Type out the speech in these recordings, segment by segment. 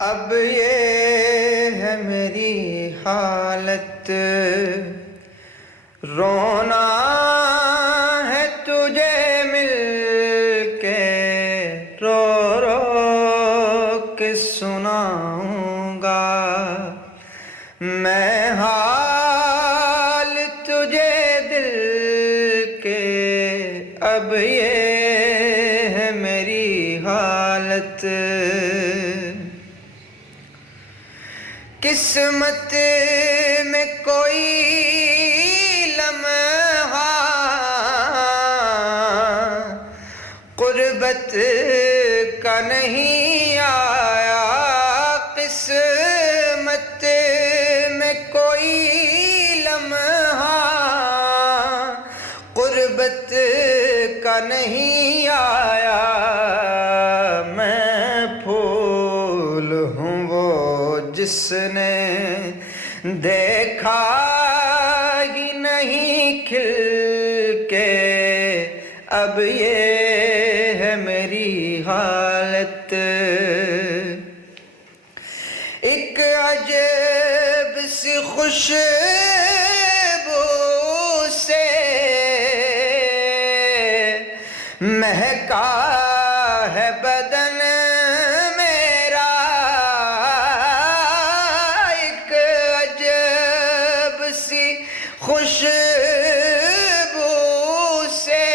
اب یہ ہے میری حالت، رونا ہے تجھے مل کے، رو رو کے سناؤں گا میں حال تجھے دل کے۔ اب یہ ہے میری حالت، قسمت میں کوئی لمحہ غربت کا نہیں آیا، قسمت میں کوئی لمحہ غربت کا نہیں آیا۔ میں پھول ہوں وہ جس نے دیکھا ہی نہیں کھل کے، اب یہ ہے میری حالت۔ ایک عجب سی خوشبو سے مہکا ہے بدن میرا، ایک عجب سی خوشبو سے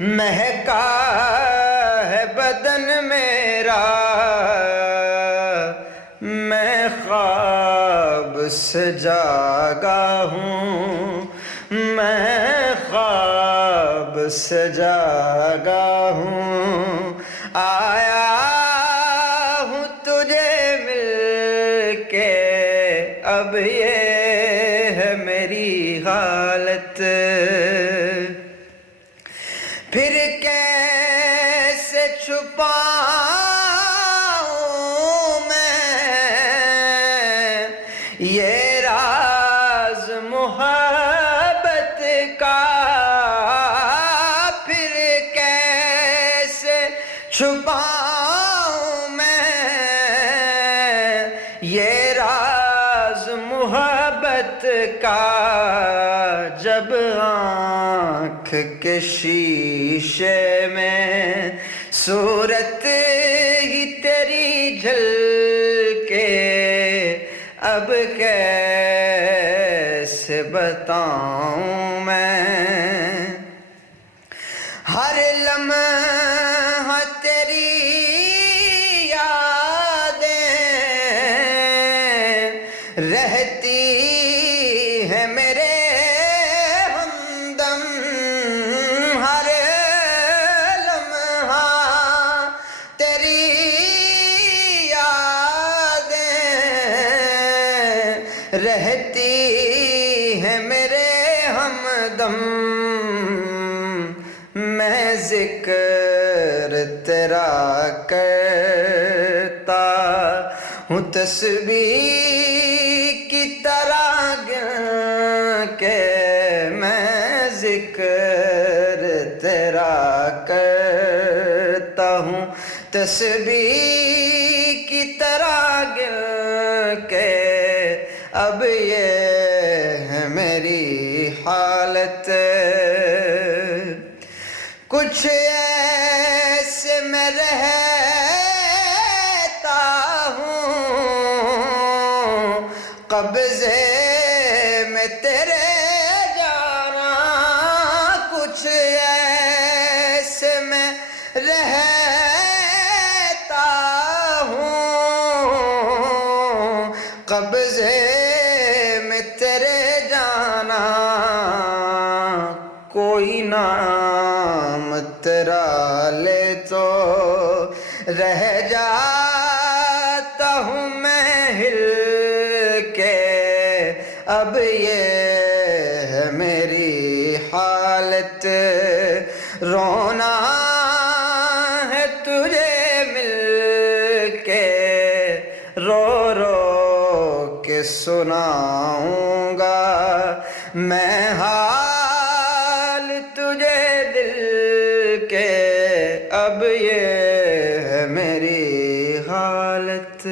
مہکا ہے بدن میرا۔ میں خواب سے جاگا ہوں، میں خواب سے جاگا ہوں، آیا ہوں تجھے مل کے، اب یہ ہے میری حالت۔ پھر کیسے چھپاؤں میں یہ راز محبت کا، پھر کیسے چھپاؤں میں یہ راز محبت کا، جب آنکھ کے شیشے میں صورت ہی تیری جھلکے، اب کیسے بتاؤں میں ہر لمحہ تیری یادیں رہتی ہیں میرے ہمدم، ہر لمحہ تیری یادیں رہتی ہیں میرے ہمدم۔ میں ذکر تیرا کرتا ہوں تسبیح کی طرح گن کے، میں ذکر تیرا کرتا ہوں تسبیح کی طرح گن کے، اب یہ ہے میری حالت۔ کچھ ایسے میں رہتا ہوں قبضے میں تیرے جانا، کچھ ایسے میں رہتا ہوں قبضے میں تیرے جانا، کوئی نام تیرا لے تو رہ جاتا ہوں میں ہل کے، اب یہ ہے میری حالت۔ رونا ہے تجھے مل کے، رو رو کے سناؤں گا میں حال تجھے دل کے، اب یہ ہے میری حالت